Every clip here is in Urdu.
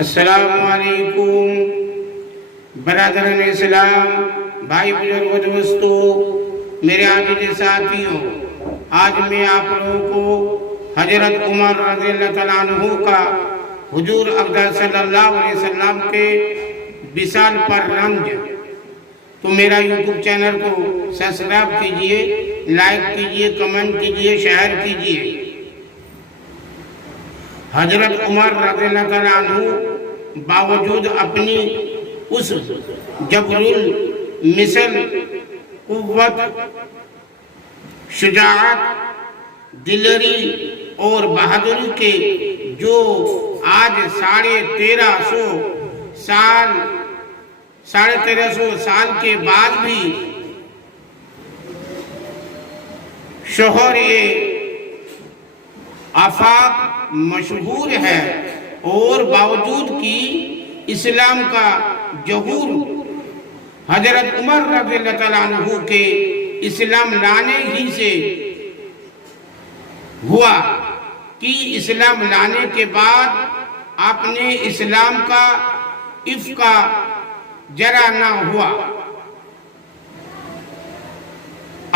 السلام علیکم برادران اسلام، بھائی بزرگوں، دوستو، میرے عزیز ساتھیوں، آج میں آپ لوگوں کو حضرت عمر رضی اللہ تعالیٰ عنہ کا حضور اقدس صلی اللہ علیہ وسلم کے وصال پر رمز، تو میرا یوٹیوب چینل کو سبسکرائب کیجئے، لائک کیجئے، کمنٹ کیجئے، شیئر کیجئے۔ حضرت عمر رضی اللہ تعالیٰ عنہ باوجود اپنی اس جبر المثل قوت، شجاعت، دلری اور بہادری کے، جو آج 1350 سال کے بعد بھی شہر آفاق مشہور ہے، اور باوجود کی اسلام کا ظہور حضرت عمر رضی اللہ تعالیٰ عنہ کے اسلام لانے ہی سے ہوا کہ اسلام لانے کے بعد آپ نے اسلام کا افقہ جرا نہ ہوا،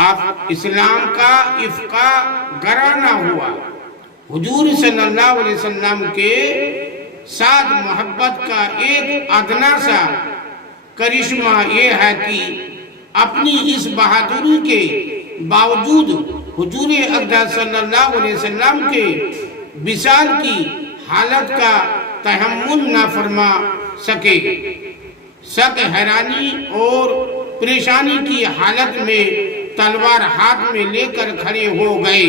آپ اسلام کا افقہ گرا نہ ہوا۔ حضور صلی اللہ علیہ وسلم کے ساتھ محبت کا ایک ادنا سا کرشمہ یہ ہے کہ اپنی اس بہادری کے باوجود حضور اقدس صلی اللہ علیہ وسلم کے وصال کی حالت کا تحمل نہ فرما سکے، سخت حیرانی اور پریشانی کی حالت میں تلوار ہاتھ میں لے کر کھڑے ہو گئے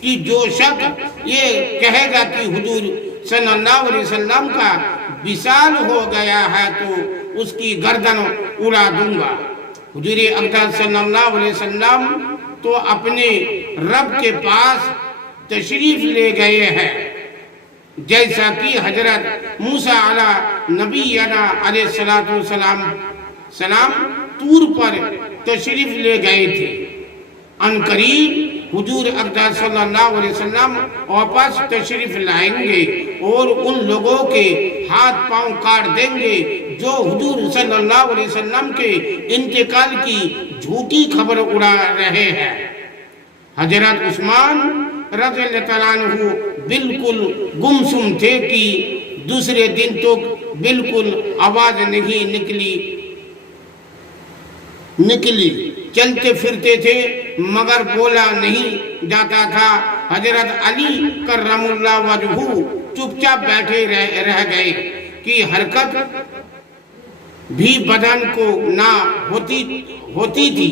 کہ جو شخص یہ کہے گا کہ حضور صلی اللہ علیہ وسلم کا وصال ہو گیا ہے تو اس کی گردن اڑا دوں گا۔ حضور اقدس صلی اللہ علیہ وسلم تو اپنے رب کے پاس تشریف لے گئے ہیں، جیسا کہ حضرت موسیٰ علیہ نبینا علیہ السلام طور پر تشریف لے گئے تھے۔ ان قریب حضور اقدس صلی اللہ علیہ وسلم واپس تشریف لائیں گے اور ان لوگوں کے ہاتھ پاؤں کاٹ دیں گے جو حضور صلی اللہ علیہ وسلم کے انتقال کی جھوٹی خبر اڑا رہے ہیں۔ حضرت عثمان رضی اللہ تعالیٰ عنہ بالکل گمسم تھے کہ دوسرے دن تک بالکل آواز نہیں نکلی، چلتے پھرتے تھے مگر بولا نہیں جاتا تھا۔ حضرت علی کرم اللہ وجہہ چپ چاپ بیٹھے رہ گئے کہ حرکت بھی بدن کو نہ ہوتی تھی،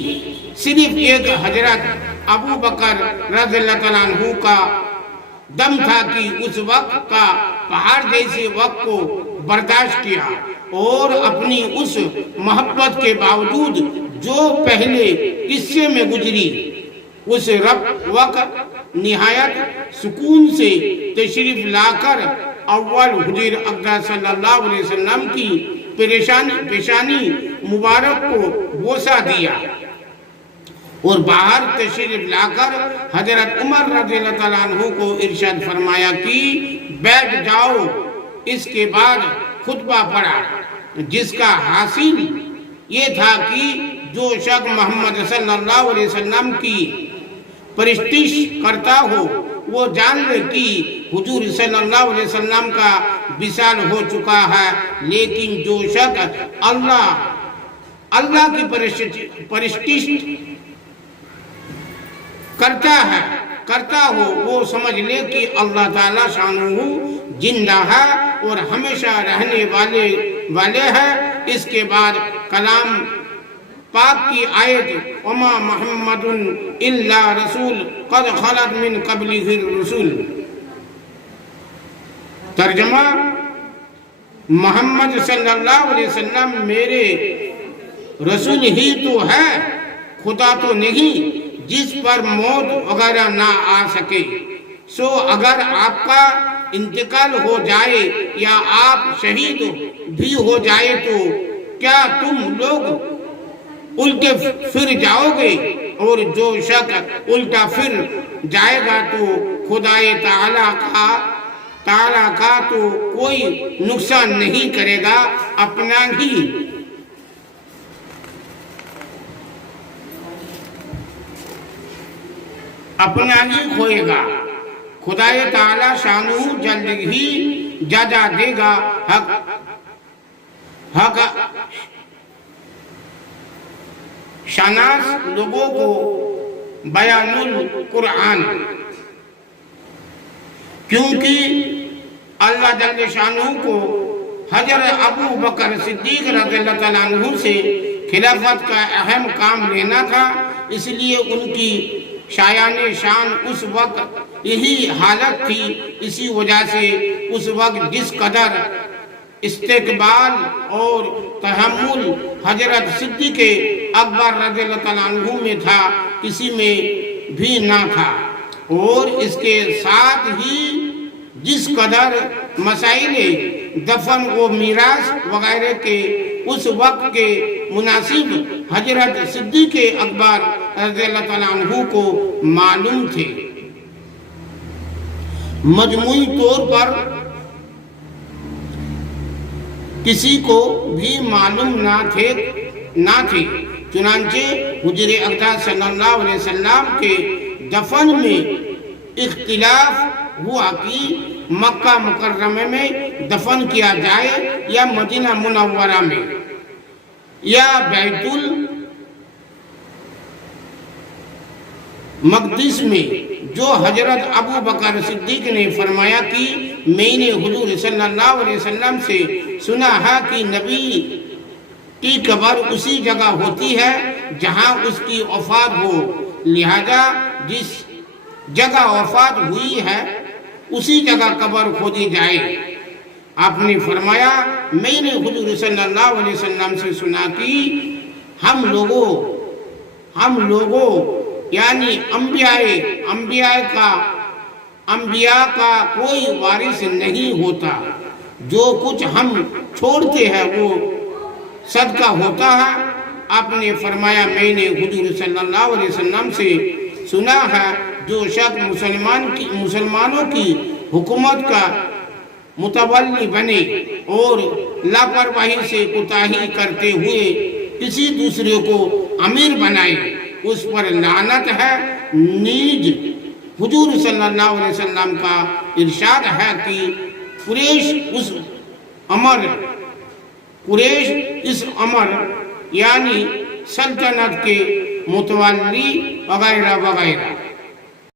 صرف ایک حضرت ابو بکر رضی اللہ تعالیٰ عنہ کا دم تھا کہ اس وقت کا پہاڑ جیسے وقت کو برداشت کیا اور اپنی اس محبت کے باوجود جو پہلے قصے میں گزری اس وقت نہایت سکون سے تشریف لا کر اول حضور اقدس صلی اللہ علیہ وسلم کی پیشانی مبارک کو بوسہ دیا اور باہر تشریف لا کر حضرت عمر رضی اللہ تعالیٰ عنہ کو ارشاد فرمایا کہ بیٹھ جاؤ۔ اس کے بعد خطبہ پڑھا جس کا حاصل یہ تھا کہ جو شخص محمد صلی اللہ علیہ وسلم کی پرستش کرتا ہو وہ جان لے کہ حضور صلی اللہ علیہ وسلم کا وصال ہو چکا ہے، لیکن جو شخص اللہ کی پرستش کرتا ہو وہ سمجھ لے کہ اللہ تعالیٰ شانہ زندہ ہے اور ہمیشہ رہنے والے ہے۔ اس کے بعد کلام پاک کی آیت وما محمد الا رسول قد خلت من قبلہ الرسول، ترجمہ محمد صلی اللہ علیہ وسلم میرے رسول ہی تو ہے، خدا تو نہیں جس پر موت وغیرہ نہ آ سکے۔ سو اگر آپ کا انتقال ہو جائے یا آپ شہید بھی ہو جائے تو کیا تم لوگ الٹے پھر جاؤ گے؟ اور جو شخص الٹا پھر جائے گا تو خدائے تعالیٰ کا تعالیٰ کا تو کوئی نقصان نہیں کرے گا، اپنا ہی کھوئے گا۔ خدای تعالیٰ شانہ جلد ہی جزا دے گا حق شناس لوگوں کو۔ بیان القرآن، کیونکہ اللہ جل شانہ کو حضرت ابو بکر صدیق رضی اللہ تعالیٰ عنہ سے خلافت کا اہم کام لینا تھا، اس لیے ان کی شایان شان اس وقت یہی حالت تھی۔ اسی وجہ سے اس وقت جس قدر استقبال اور تحمل حضرت صدیق اکبر رضی اللہ تعالیٰ عنہ میں تھا، کسی میں بھی نہ تھا۔ اور اس کے ساتھ ہی جس قدر مسائل دفن و میراث وغیرہ کے اس وقت کے مناسب حضرت صدیق اکبر رضی اللہ تعالیٰ عنہ کو معلوم تھے، مجموعی طور پر کسی کو بھی معلوم نہ تھے۔ چنانچہ حضور اقدس صلی اللہ علیہ وسلم کے دفن میں اختلاف ہوا کہ مکہ مکرمہ میں دفن کیا جائے یا مدینہ منورہ میں یا بیت المقدس میں، جو حضرت ابو بکر صدیق نے فرمایا کہ میں نے حضور صلی اللہ علیہ وسلم سے سنا ہے کہ نبی کی قبر اسی جگہ ہوتی ہے جہاں اس کی وفات ہو، لہذا جس جگہ وفات ہوئی ہے اسی جگہ قبر کھودی جائے۔ آپ نے فرمایا میں نے حضور صلی اللہ علیہ وسلم سے سنا کہ ہم لوگوں یعنی انبیاء کا کوئی وارث نہیں ہوتا، جو کچھ ہم چھوڑتے ہیں وہ صدقہ ہوتا ہے۔ آپ نے فرمایا میں نے حضور صلی اللہ علیہ وسلم سے سنا ہے جو شخص مسلمانوں کی حکومت کا متولی بنے اور لاپرواہی سے کوتاہی کرتے ہوئے کسی دوسرے کو امیر بنائے، اس پر لعنت ہے۔ نیز حضور صلی اللہ علیہ وسلم کا ارشاد ہے کہ قریش اس امر یعنی سلطنت کے متولی وغیرہ وغیرہ۔